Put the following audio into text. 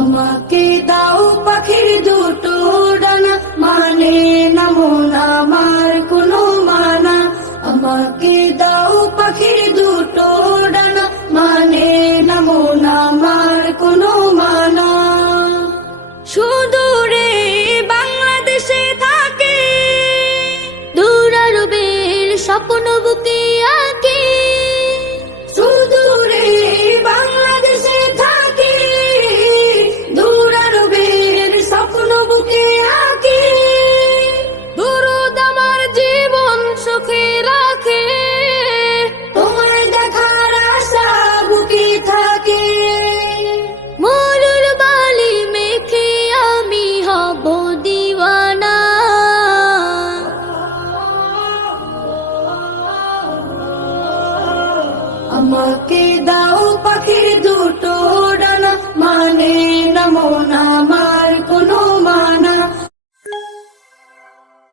আমাকে দাও পাখির দুটো ডানা, মানে না মন আমার কোনো মানা। আমাকে